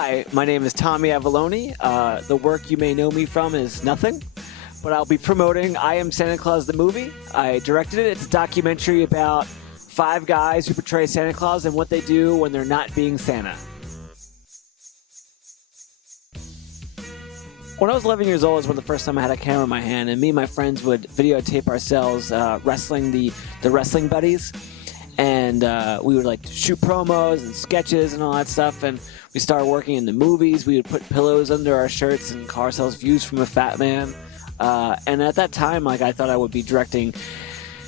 Hi, my name is Tommy Avallone. The work you may know me from is nothing, but I'll be promoting I Am Santa Claus the movie. I directed it. It's a documentary about 5 guys who portray Santa Claus and what they do when they're not being Santa. When I was 11 years old is when the first time I had a camera in my hand, and me and my friends would videotape ourselves wrestling the Wrestling Buddies. And we would like shoot promos and sketches and all that stuff. And we started working in the movies. We would put pillows under our shirts and call ourselves Views from a Fat Man. And at that time, like, I thought I would be directing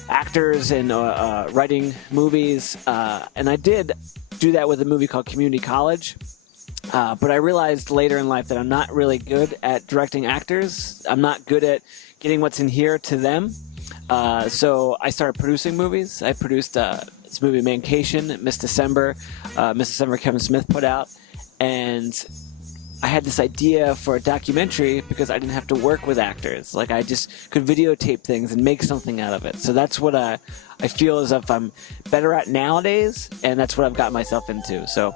actors and writing movies. And I did do that with a movie called Community College. But I realized later in life that I'm not really good at directing actors. I'm not good at getting what's in here to them. So I started producing movies. I produced this movie, Mancation, Miss December. Miss December Kevin Smith put out. And I had this idea for a documentary because I didn't have to work with actors. Like, I just could videotape things and make something out of it. So that's what I feel as if I'm better at nowadays, and that's what I've got myself into. So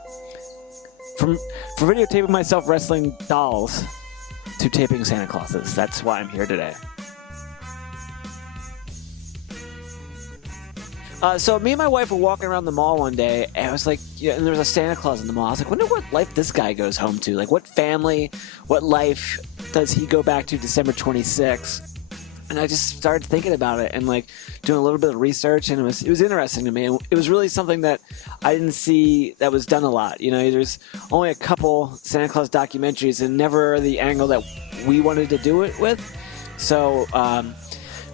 for videotaping myself wrestling dolls to taping Santa Clauses, that's why I'm here today. So me and my wife were walking around the mall one day, and I was like, yeah, and there was a Santa Claus in the mall. I was like, wonder what life this guy goes home to. Like, what family, what life does he go back to December 26th? And I just started thinking about it and like doing a little bit of research, and it was interesting to me. And it was really something that I didn't see that was done a lot. You know, there's only a couple Santa Claus documentaries, and never the angle that we wanted to do it with. So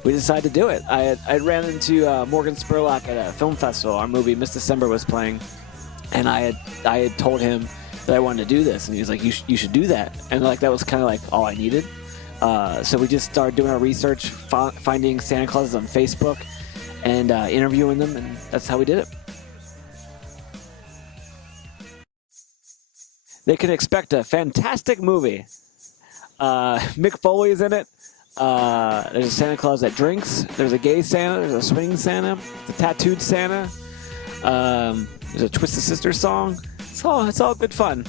we decided to do it. I ran into Morgan Spurlock at a film festival. Our movie Miss December was playing, and I had told him that I wanted to do this, and he was like, you should do that. And like that was kind of like all I needed. So we just started doing our research, finding Santa Clauses on Facebook, and interviewing them, and that's how we did it. They can expect a fantastic movie. Mick Foley is in it. There's a Santa Claus that drinks. There's a gay Santa. There's a swinging Santa. There's a tattooed Santa. There's a Twisted Sister song. It's all good fun.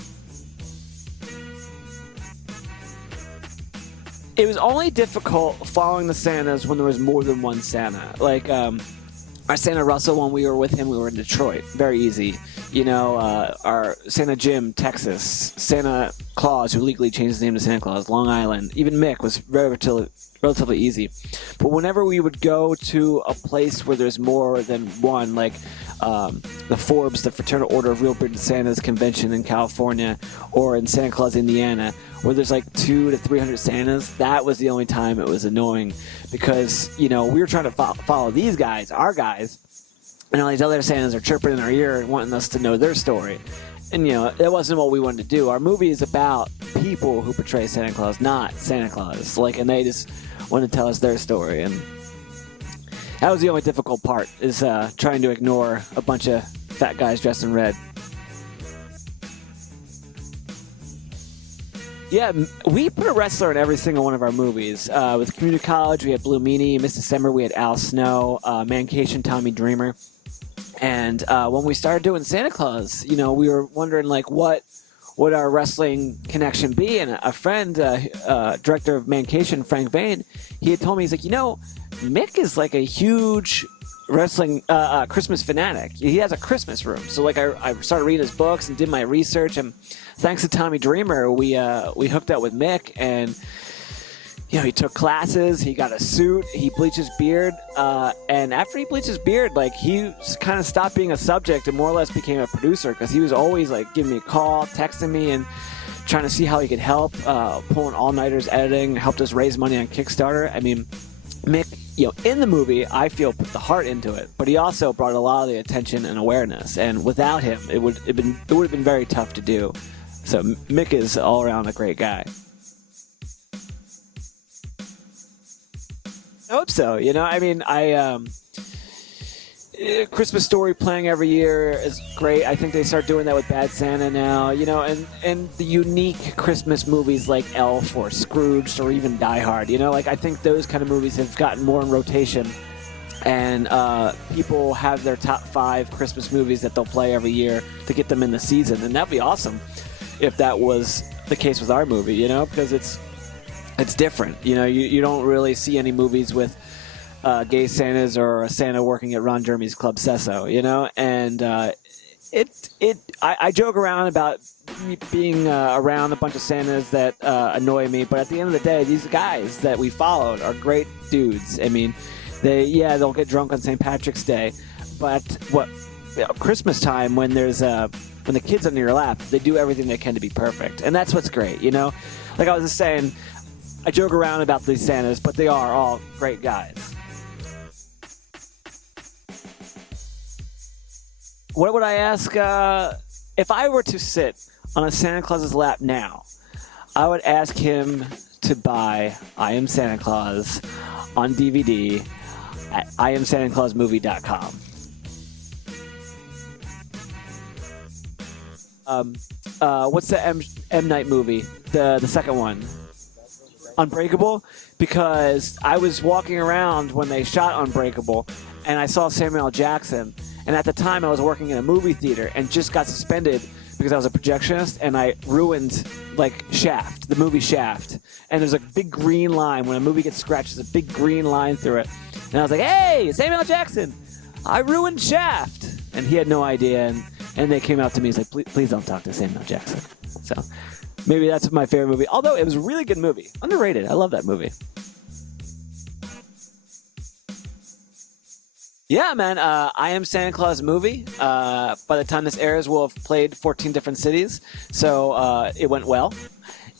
It was only difficult following the Santas when there was more than one Santa. Like our Santa Russell, when we were with him, we were in Detroit. Very easy. You know, our Santa Jim, Texas. Santa Claus, who legally changed his name to Santa Claus, Long Island. Even Mick was relatively easy. But whenever we would go to a place where there's more than one, like the Forbes, the Fraternal Order of Real Bearded Santas convention in California, or in Santa Claus, Indiana, where there's like 200 to 300 Santas, that was the only time it was annoying, because, you know, we were trying to follow these guys, our guys, and all these other Santas are chirping in our ear and wanting us to know their story. And, you know, that wasn't what we wanted to do. Our movie is about people who portray Santa Claus, not Santa Claus. Like, and they just wanted to tell us their story. And that was the only difficult part, is trying to ignore a bunch of fat guys dressed in red. Yeah, we put a wrestler in every single one of our movies. With Community College, we had Blue Meanie. Miss December, we had Al Snow. Mancation, Tommy Dreamer. And when we started doing Santa Claus, you know, we were wondering, like, what would our wrestling connection be? And a friend, director of Mancation, Frank Vane, he had told me, he's like, you know, Mick is like a huge wrestling Christmas fanatic. He has a Christmas room. So like I started reading his books and did my research, and thanks to Tommy Dreamer, we hooked up with Mick, and you know, he took classes, he got a suit, he bleached his beard, and after he bleached his beard, like, he kind of stopped being a subject and more or less became a producer, because he was always like giving me a call, texting me, and trying to see how he could help, pulling all-nighters, editing, helped us raise money on Kickstarter. I mean, Mick, you know, in the movie, I feel, put the heart into it, but he also brought a lot of the attention and awareness, and without him, it would have been very tough to do. So Mick is all around a great guy. I hope so. You know, I mean, Christmas Story playing every year is great. I think they start doing that with Bad Santa now, you know, and the unique Christmas movies like Elf or Scrooge or even Die Hard, you know, like, I think those kind of movies have gotten more in rotation, and people have their top 5 Christmas movies that they'll play every year to get them in the season, and that'd be awesome. if that was the case with our movie, you know, because it's different. You know, you don't really see any movies with gay Santas or a Santa working at Ron Jeremy's Club Sesso, you know, and I joke around about being around a bunch of Santas that annoy me, but at the end of the day, these guys that we followed are great dudes. I mean, they'll get drunk on St. Patrick's Day, but Christmas time when there's when the kid's under your lap, they do everything they can to be perfect, and that's what's great, you know. Like I was just saying, I joke around about these Santas, but they are all great guys. What would I ask if I were to sit on a Santa Claus's lap now? I would ask him to buy I Am Santa Claus on DVD at IamSantaClausMovie.com. What's the M. Night movie? The second one? Unbreakable? Because I was walking around when they shot Unbreakable, and I saw Samuel L. Jackson. And at the time, I was working in a movie theater and just got suspended because I was a projectionist, and I ruined, like, Shaft, the movie Shaft. And there's a big green line. When a movie gets scratched, there's a big green line through it. And I was like, hey, Samuel L. Jackson, I ruined Shaft. And he had no idea, and they came out to me and said, please don't talk to Samuel L. Jackson. So maybe that's my favorite movie. Although it was a really good movie. Underrated. I love that movie. Yeah, man. I Am Santa Claus movie. By the time this airs, we'll have played 14 different cities. So it went well.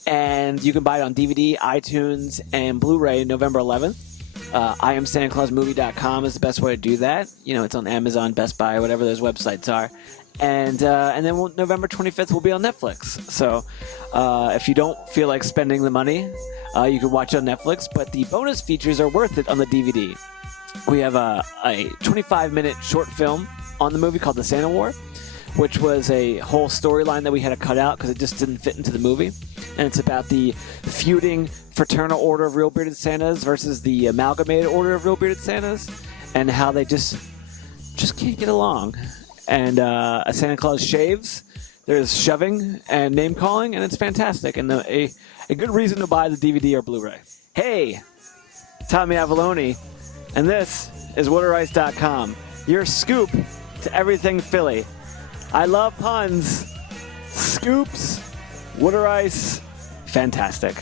And you can buy it on DVD, iTunes, and Blu-ray November 11th. IamSantaClausMovie.com is the best way to do that. You know, it's on Amazon, Best Buy, whatever those websites are. And then November 25th will be on Netflix. So if you don't feel like spending the money, you can watch it on Netflix. But the bonus features are worth it on the DVD. We have a 25-minute short film on the movie called The Santa War, which was a whole storyline that we had to cut out because it just didn't fit into the movie. And it's about the feuding Fraternal Order of Real Bearded Santas versus the Amalgamated Order of Real Bearded Santas, and how they just can't get along. And a Santa Claus shaves, there's shoving and name-calling, and it's fantastic. And a good reason to buy the DVD or Blu-ray. Hey, Tommy Avallone, and this is WooderIce.com, your scoop to everything Philly. I love puns. Scoops. Wooder Ice. Fantastic.